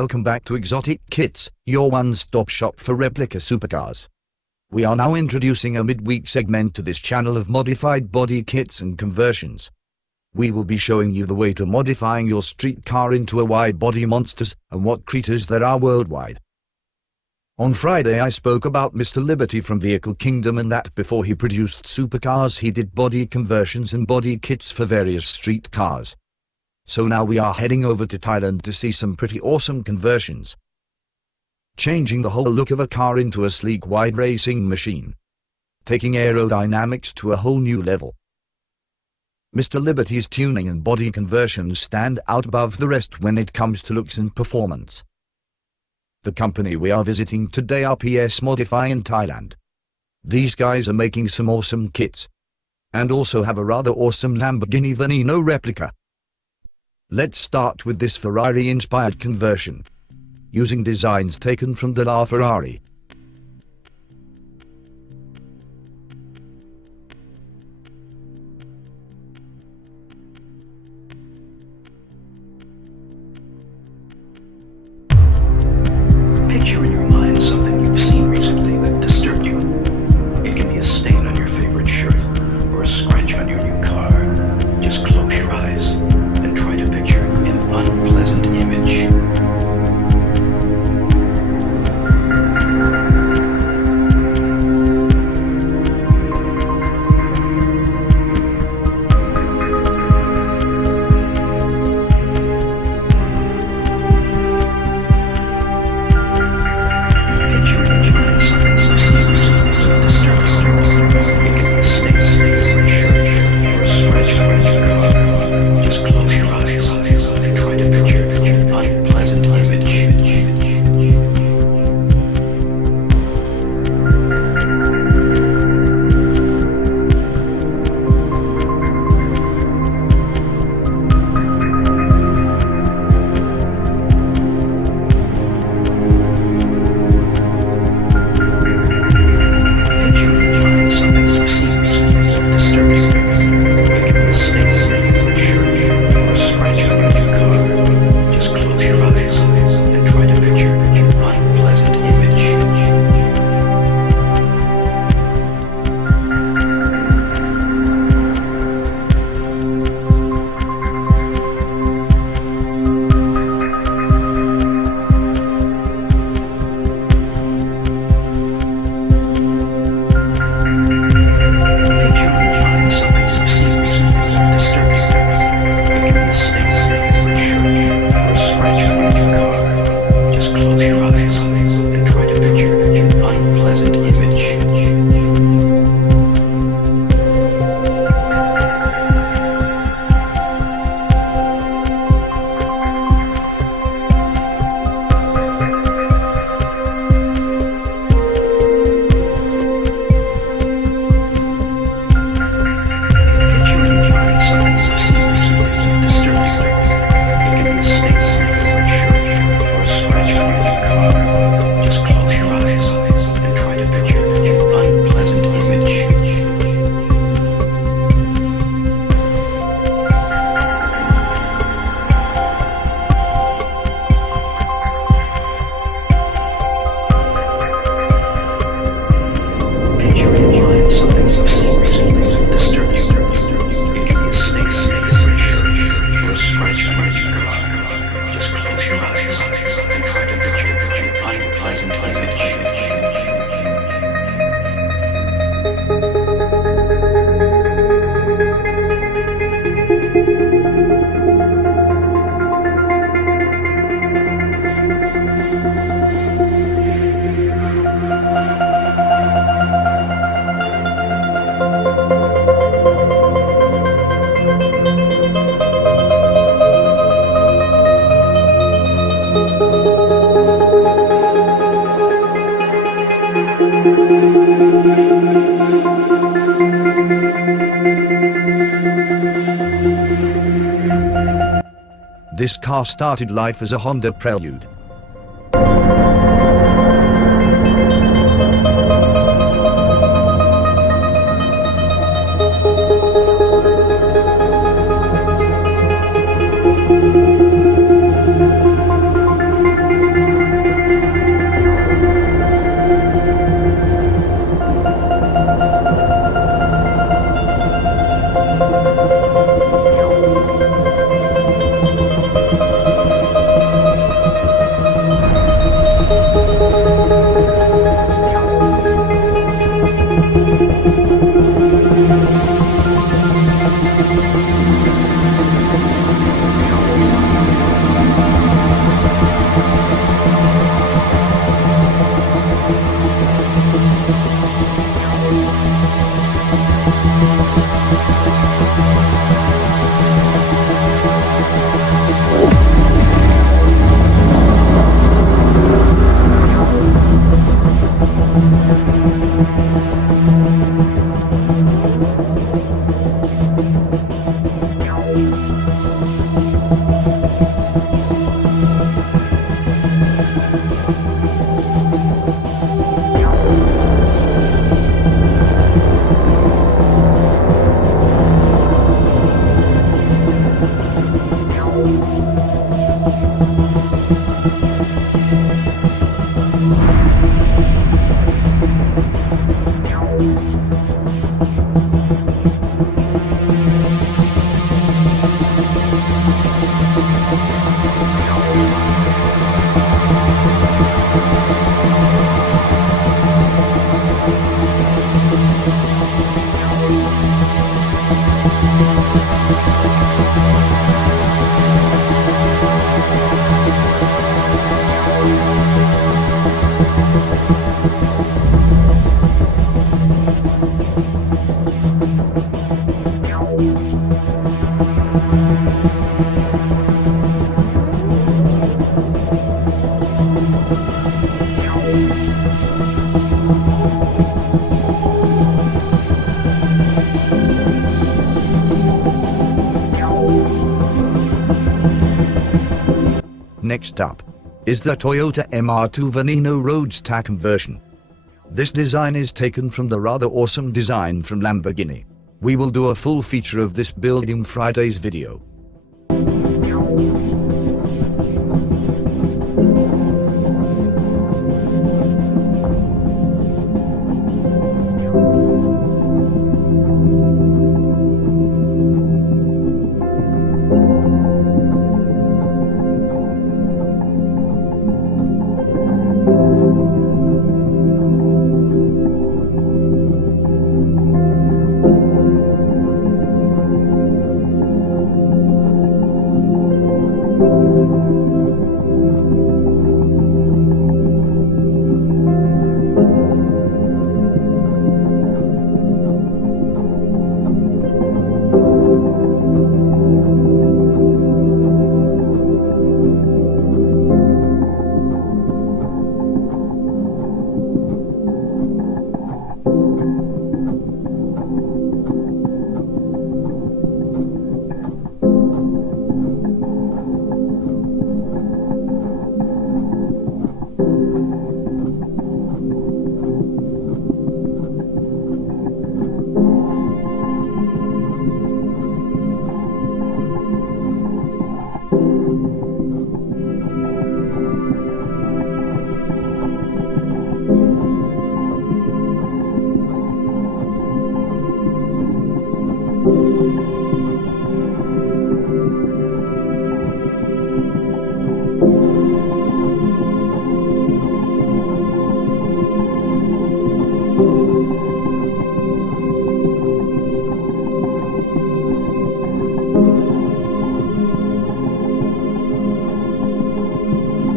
welcome back to Exotic Kits, your one-stop shop for replica supercars. We are now introducing a midweek segment to this channel of modified body kits and conversions. We will be showing you the way to modifying your street car into a wide-body monsters and what creatures there are worldwide. On Friday I spoke about Mr. Liberty from Vehicle Kingdom and that before he produced supercars he did body conversions and body kits for various street cars. So now we are heading over to Thailand to see some pretty awesome conversions. Changing the whole look of a car into a sleek wide racing machine. Taking aerodynamics to a whole new level. Mr. Liberty's tuning and body conversions stand out above the rest when it comes to looks and performance. The company we are visiting today are PS Modify in Thailand. These guys are making some awesome kits. And also have a rather awesome Lamborghini Veneno replica. Let's start with this Ferrari-inspired conversion. Using designs taken from the La Ferrari. Picture in your mind something you've seen recently that disturbed you. It can be a stain on your favorite shirt or a scratch on your new car. Just close your eyes and try to picture an unpleasant image. This car started life as a Honda Prelude. Next up is the Toyota MR2 Veneno Roadster conversion. This design is taken from the rather awesome design from Lamborghini. We will do a full feature of this build in Friday's video.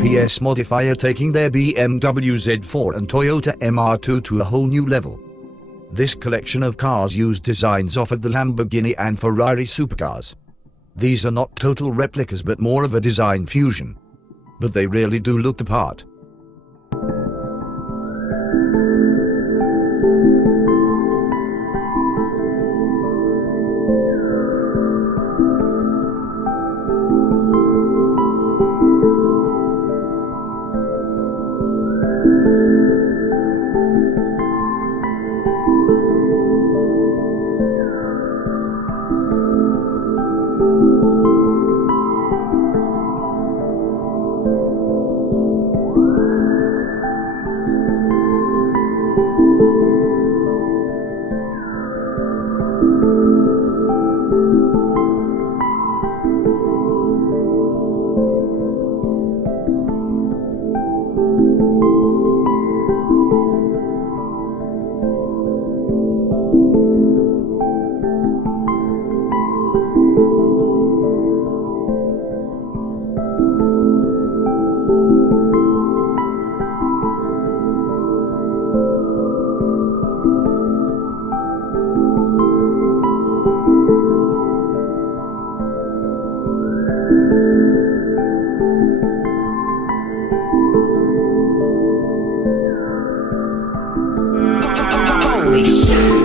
PS Modifier taking their BMW Z4 and Toyota MR2 to a whole new level. This collection of cars used designs off of the Lamborghini and Ferrari supercars. These are not total replicas but more of a design fusion. But they really do look the part. Holy shit.